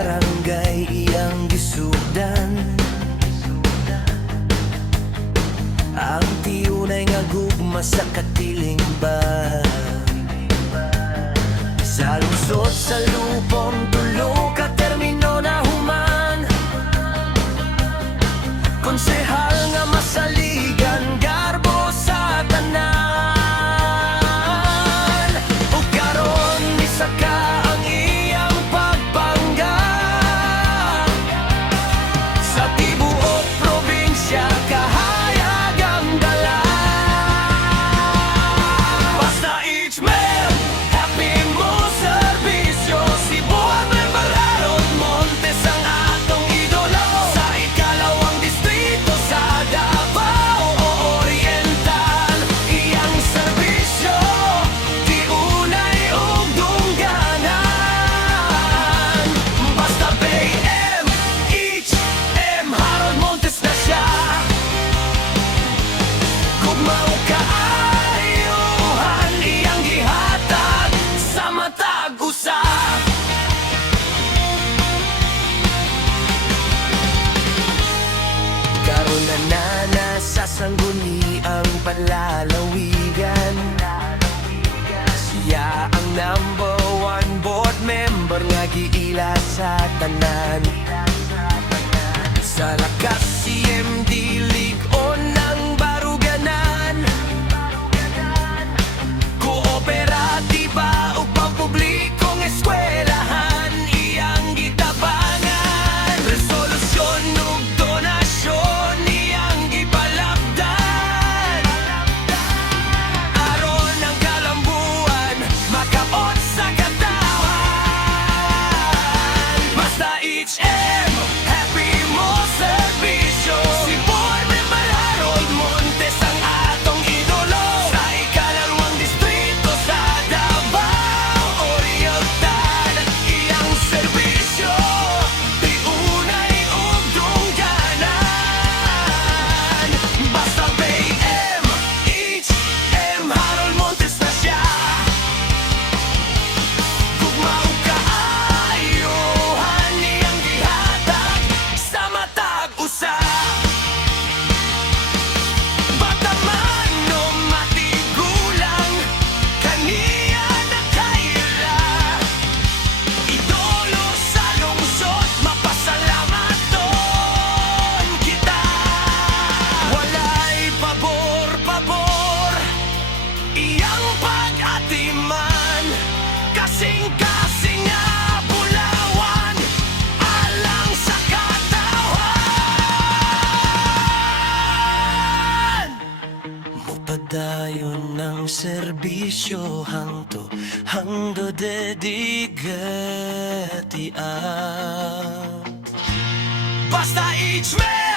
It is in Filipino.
barangay iyang gisudan. Ang tiyunay nga gugma sa katiling ba, sa lungsod sa lupong tulo ka termino na human. Konsehal nga masaligan garbo sa tanan. Ug karon isa ka ang iyang pagpangga, sa tibuok probinsya kahayag ang dala. Basta each man happy mo serbisyo, si Buwan may Malaron Montes ang atong idolo. Sa ikalawang distrito sa Davao Oriental, iyang serbisyo di unay og dungganan. Basta BM, each M Harold Montes na siya. Gugmao kaayuhan iyang gihatag sa matag usa. Karon na nasa sangguni ang panlalawigan. Siya ang number one board member nga giila sa tanan. Sa lakas CMD Ligon ng baruganan, kooperatiba o pampublikong eskwelahan iyang gitabangan. Resolusyon ug donasyon iyang gipalapdan, aron ang kalambuan makaot sa katawan. Basta each M happy mo serbisyo, si Boy may Harold Montes ang atong idolo. Sa ikalawang distrito sa Davao Oriental, iyang serbisyo di unay og dungganan. Basta BM, each M Harold Montes na siya. Gugmao kaayuhan iyang gihatag sa matag usa. Bataman o matigulang, kaniya na kaila. Idolo sa lungsod, mapasalamaton kita. Walay pabor-pabor iyang pag-atiman, kasing-kasing nga bulawan alang sa katawan. Mupadayon ng serbisyo hangdo dedigatian. Basta each man